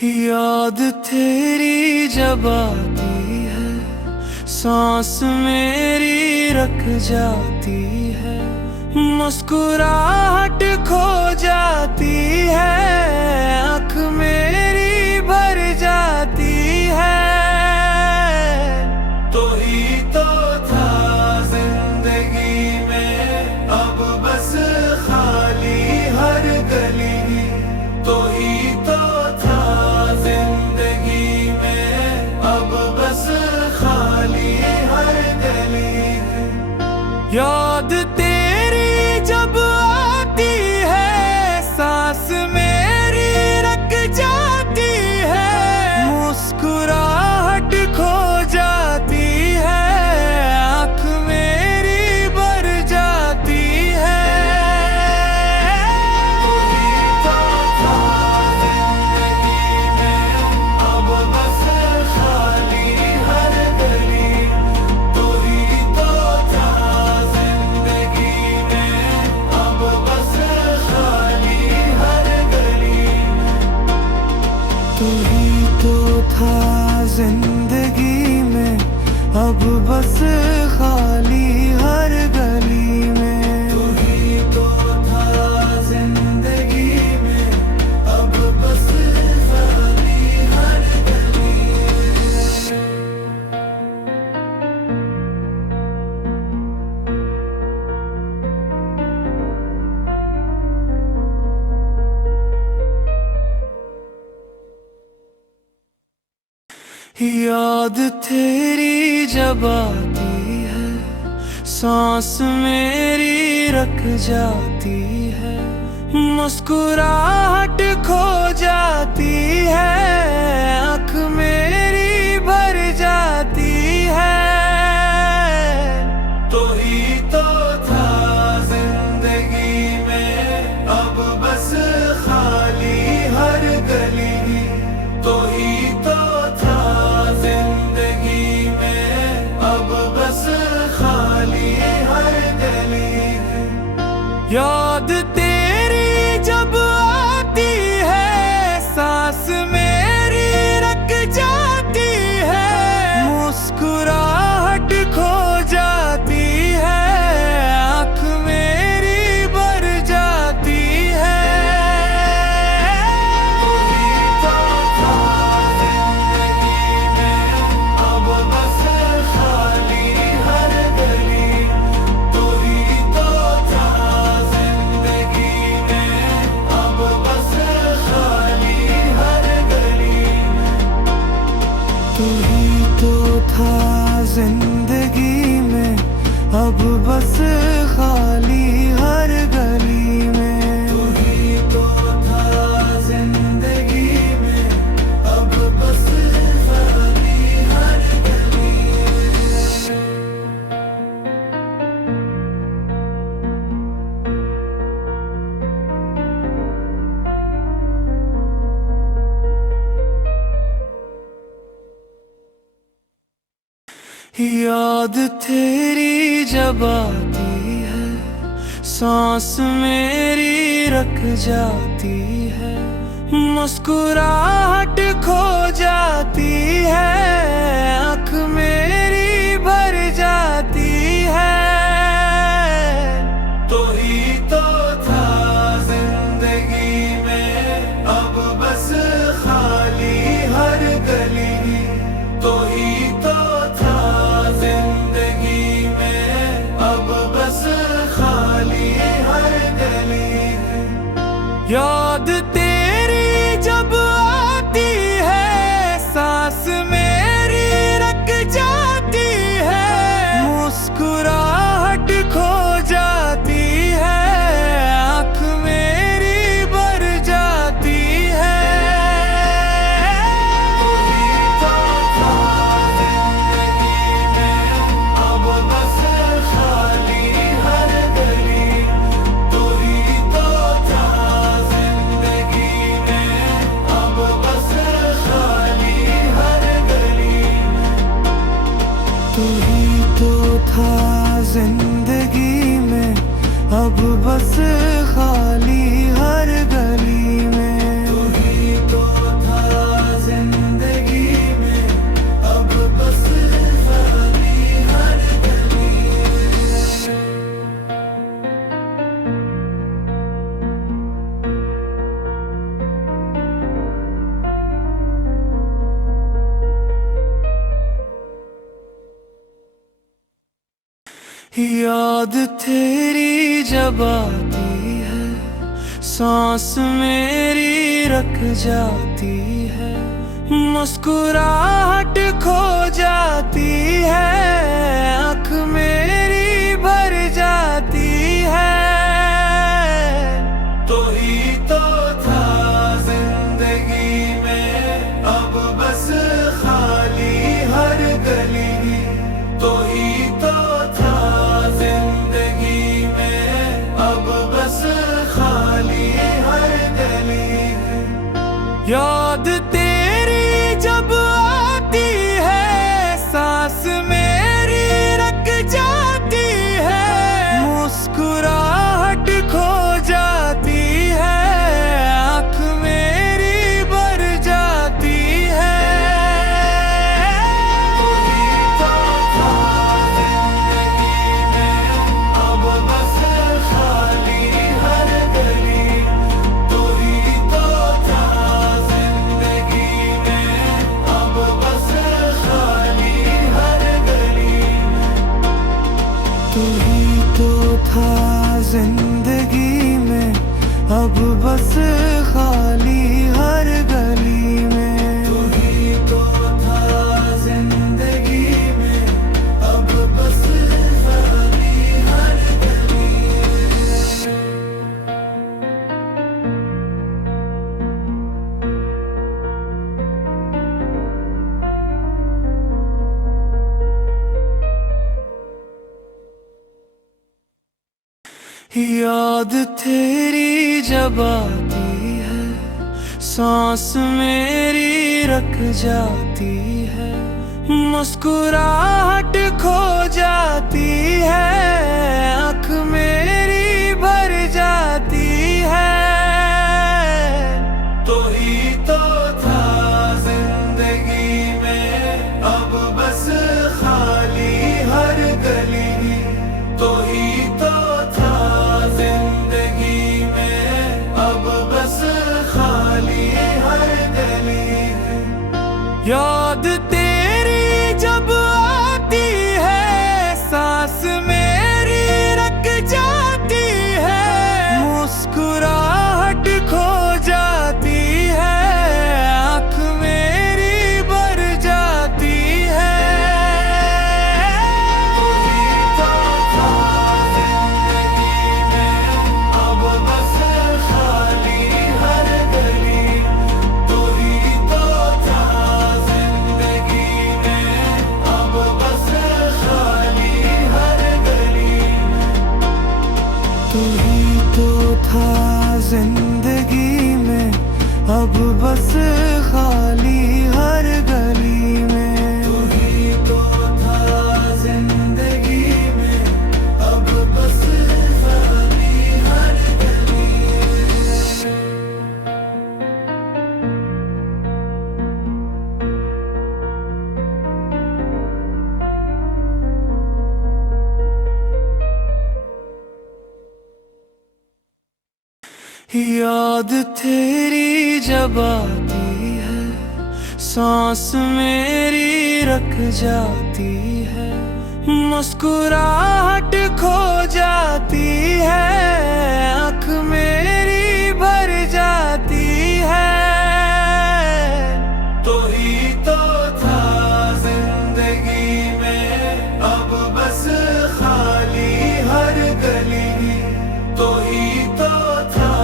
याद तेरी जब आती है, सांस मेरी रख जाती है, मुस्कुराहट खो जाती है, आँख मेरी भर जाती है। तो ही तो था जिंदगी में, अब बस खाली हर गली। तो ही तो था जिंदगी में, अब बस खाली हर गली। याद तेरी जब आती है, सांस मेरी रख जाती है, मुस्कुराहट खो जाती है, आँख मेरी भर जाती है। तो ही तो था जिंदगी में, अब बस खाली हर गली। तो ही तो था जिंदगी में, अब बस खाली हर गली। तू ही तो था जिंदगी में, अब बस खाली हर गली में। तू ही तो था जिंदगी में, अब बस खाली हर गली में। याद तेरी जब आती है, सांस मेरी रख जाती है, मुस्कुराहट खो जाती है, आँख मेरी भर जाती है। तो ही तो था जिंदगी में, अब बस खाली हर गली। तो ही तो था जिंदगी में, अब बस खाली हर गली। याद तेरी जब आती है, सांस मेरी रख जाती है, मुस्कुराहट खो जाती है, आँख मेरी भर जाती है। तो ही तो था जिंदगी में, अब बस खाली हर गली। तो ही तो था जिंदगी में, अब बस खाली हर गली। तू ही तो था जिंदगी में, अब बस खाली हर गली में। तू ही तो था जिंदगी में, अब बस खाली हर गली में। याद तेरी जब आती है, सांस मेरी रख जाती है, मुस्कुराहट खो जाती है, आँख मेरी भर जाती है। तो ही तो था जिंदगी में, अब बस खाली हर गली। तो ही तो था जिंदगी में, अब बस खाली हर गली। याद तेरी जब आती है, सांस मेरी रख जाती है, मुस्कुराहट खो जाती है, आँख मेरी भर जाती है। तो ही तो था जिंदगी में, अब बस खाली हर गली। तो ही तो था जिंदगी में, अब बस खाली हर गली। तू ही तो था जिंदगी में, अब बस खाली हर गली में। तू ही तो था याद तेरी जब आती है, सांस मेरी रुक जाती है, मुस्कुराहट खो जाती है, आँख मेरी भर जाती है। तो ही तो था जिंदगी में अब बस खाली हर गली, तो ही तो था जिंदगी में अब बस खाली हर गली। याद तेरी जब आती है, सांस मेरी रुक जाती है, मुस्कुराहट खो जाती है, आँख मेरी भर जाती है। तो ही तो था जिंदगी में अब बस खाली हर गली, तो ही तो था जिंदगी में अब बस खाली हर गली। तू ही तो था जिंदगी में अब बस खाली हर गली में, तू ही तो था जिंदगी में अब बस खाली हर गली में। याद तेरी जब आती है, सांस मेरी रुक जाती है, मुस्कुराहट खो जाती है, आँख मेरी भर जाती है। तो ही तो था जिंदगी में अब बस खाली हर गली, तो ही तो था जिंदगी में अब बस खाली हर गली। याद तेरी जब आती है, सांस मेरी रुक जाती है, मुस्कुराहट खो जाती है, आँख मेरी भर जाती है। तो ही तो था जिंदगी में अब बस खाली हर गली, तो ही तो था जिंदगी में अब बस खाली हर गली। तू ही तो था जिंदगी में अब बस खाली हर गली में, तू ही तो था जिंदगी में अब बस खाली हर गली में। याद तेरी जब आती है, सांस मेरी रुक जाती है, मुस्कुराहट खो जाती है, आँख मेरी भर जाती है। तो ही तो था जिंदगी में अब बस खाली हर गली, तो ही तो था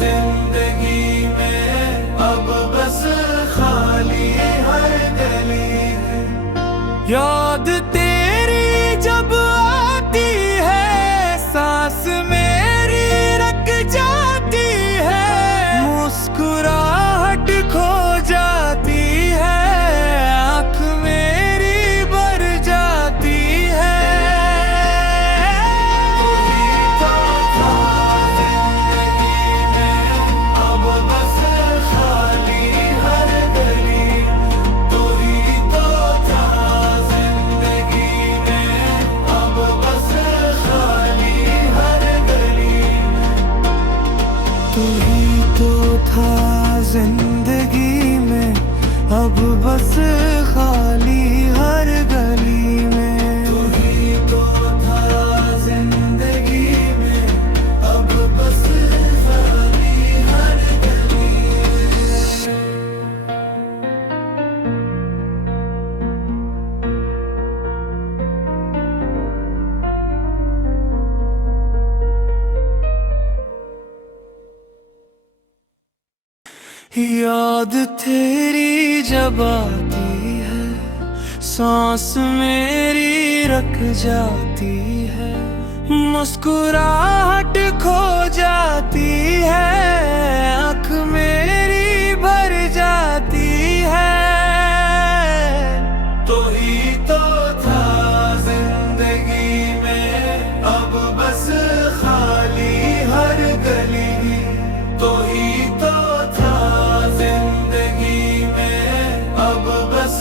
जिंदगी में अब बस खाली हर गली। याद तेरी जब आती है, सांस मेरी रुक जाती है, मुस्कुराहट खो जाती है, आँख मेरी भर जाती है। तो ही तो था जिंदगी में अब बस खाली हर गली, तो ही तो था जिंदगी में अब बस खाली हर गली। तू ही तो था जिंदगी में अब बस खाली हर गली में, तू ही तो था याद तेरी जब आती है, सांस मेरी रुक जाती है, मुस्कुराहट खो जाती है, आँख मेरी भर जाती है। तो ही तो था जिंदगी में, अब बस खाली हर गली। तो ही तो था जिंदगी में, अब बस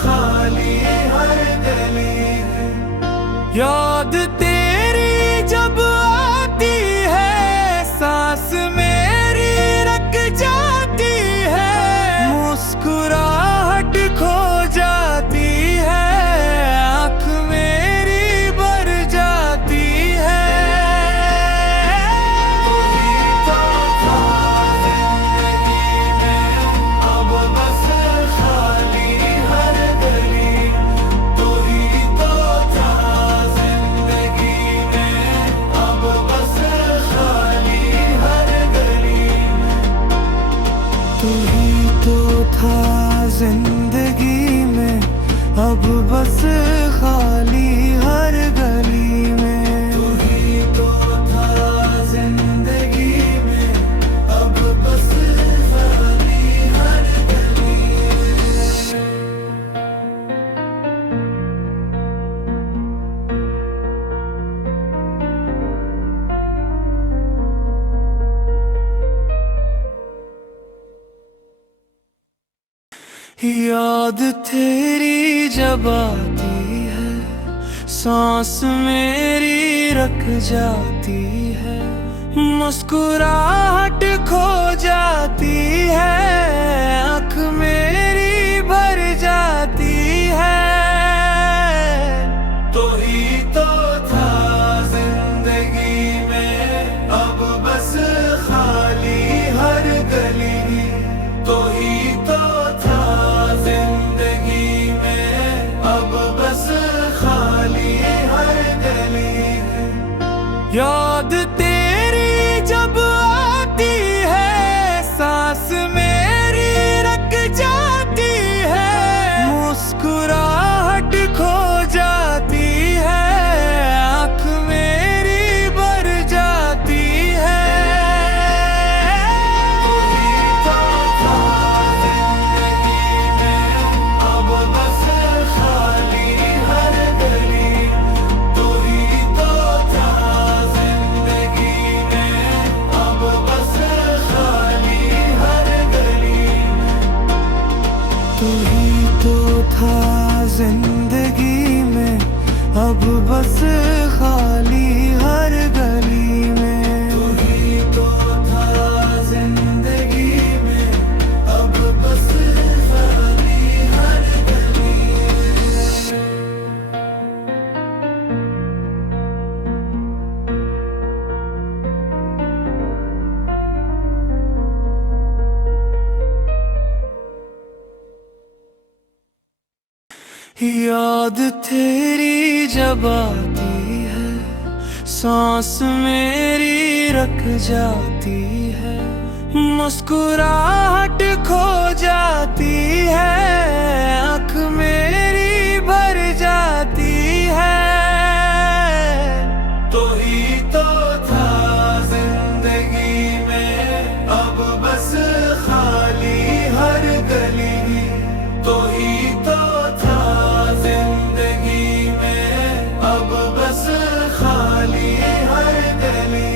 खाली हर गली। याद तेरी जब आती है, सांस मेरी रुक जाती है, मुस्कुराहट खो जाती है, आँख मेरी भर जाती है। तो ही तो था जिंदगी में, अब बस खाली हर गली। तो ही तो था जिंदगी में, अब बस खाली हर गली। तू ही तो था जिंदगी में, अब बस खाली हर गली में। तू ही तो था जिंदगी में, अब बस खाली हर गली में। याद तेरी जब आती है, सांस मेरी रुक जाती है, मुस्कुराहट खो जाती है, आँख मेरी भर जाती है। तो ही तो था जिंदगी में, अब बस खाली हर गली। तो ही तो था जिंदगी में, अब बस खाली हर गली। याद तेरी जब आती है, सांस मेरी रुक जाती है, मुस्कुराहट खो जाती है, आँख मेरी भर जाती है। तो ही तो था जिंदगी में, अब बस खाली हर गली। तो ही तो था जिंदगी में, अब बस खाली हर गली। तू ही तो था जिंदगी में, अब बस खाली हर गली में। तू ही तो था जिंदगी में, अब बस खाली हर गली में। याद तेरी जब आती है, सांस मेरी रुक जाती है, मुस्कुराहट खो जाती है, आँख मेरी भर जाती है। तो ही तो था जिंदगी में, अब बस खाली हर गली। तो ही तो था जिंदगी में, अब बस खाली हर गली।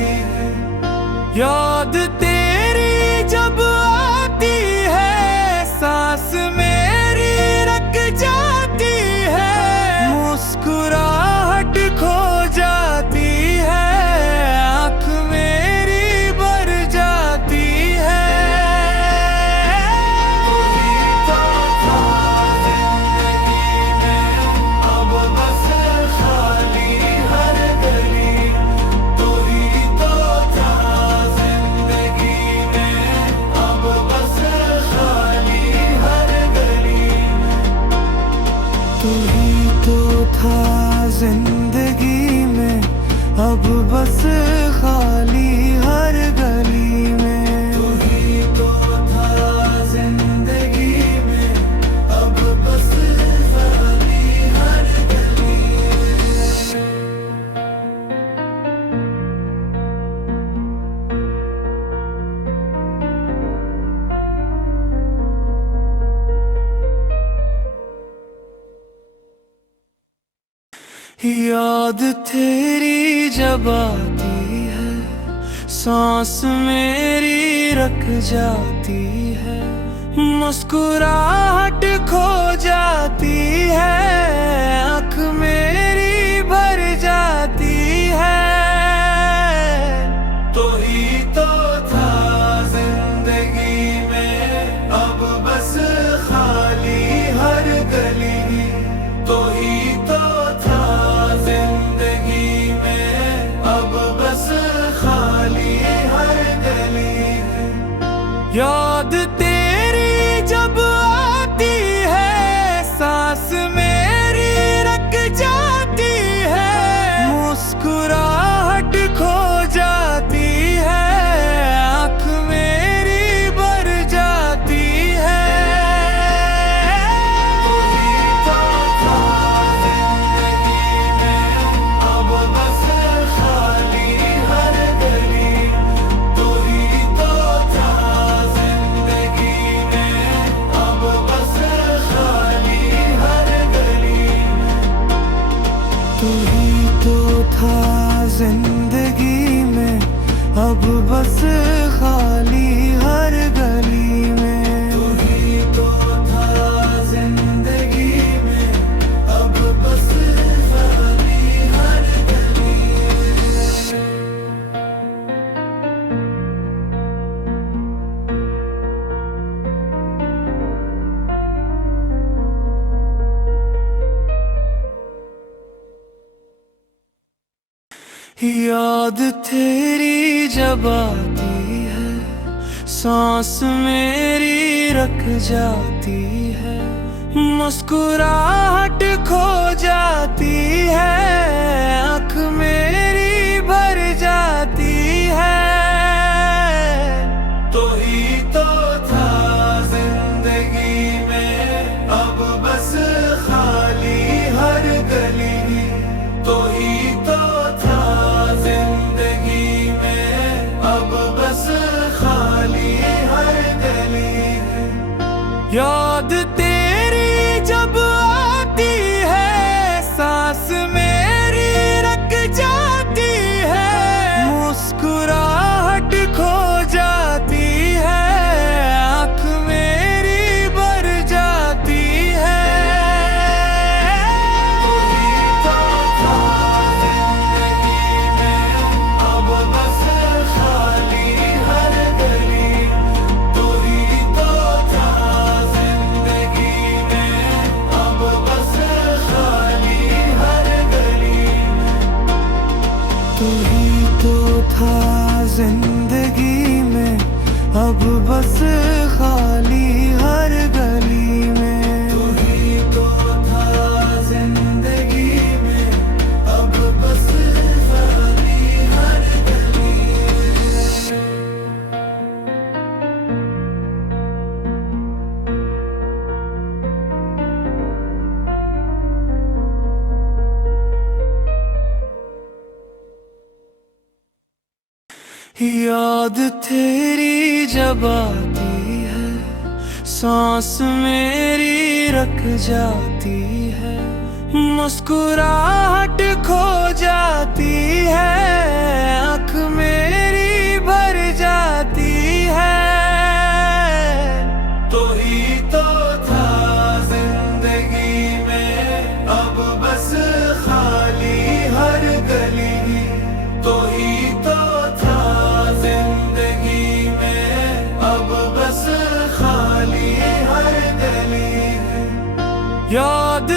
याद तेरी जब आती है, सांस मेरी रुक जाती है, मुस्कुराहट खो जाती है, आँख मेरी भर जाती है। तो ही तो था जिंदगी में, अब बस खाली हर गली। तो ही तो था जिंदगी में, अब बस खाली हर गली। तू ही तो था जिंदगी में, अब बस खाली हर गली में। तू ही तो था याद तेरी जब आती है, सांस मेरी रुक जाती है, मुस्कुराहट खो जाती है, आँख मेरी भर जाती है। तो ही तो था जिंदगी में अब बस खाली हर गली, तो ही तो था जिंदगी में अब बस खाली हर गली। याद तेरी जब आती है, सांस मेरी रुक जाती है, मुस्कुराहट खो जाती है, आँख मेरी भर जाती है। तो ही तो था जिंदगी में अब बस खाली हर गली, तो ही तो था जिंदगी में अब बस खाली हर गली। तू ही तो था जिंदगी में अब बस खाली हर गली में, तू ही तो था जिंदगी में अब बस खाली हर गली में। याद तेरी जब आती है, सांस मेरी रुक जाती है, मुस्कुराहट खो जाती है, आँख मेरी भर जाती है। तो ही तो था जिंदगी में अब बस खाली हर गली, तो ही तो था जिंदगी में अब बस खाली हर गली। याद तेरी जब आती है, सांस मेरी रुक जाती है, मुस्कुराहट खो जाती है, आँख मेरी भर जाती है। तो ही तो था जिंदगी में अब बस खाली हर गली, तो ही तो था जिंदगी में अब बस खाली हर गली। तू ही तो था जिंदगी में अब बस खाली हर गली में, तू ही तो था जिंदगी में अब बस खाली हर गली में। याद तेरी जब आती है, सांस मेरी रुक जाती है, मुस्कुराहट खो जाती है, आँख मेरी भर जाती है। तो ही तो था जिंदगी में अब बस खाली हर गली, तो ही तो था जिंदगी में अब बस खाली हर गली। याद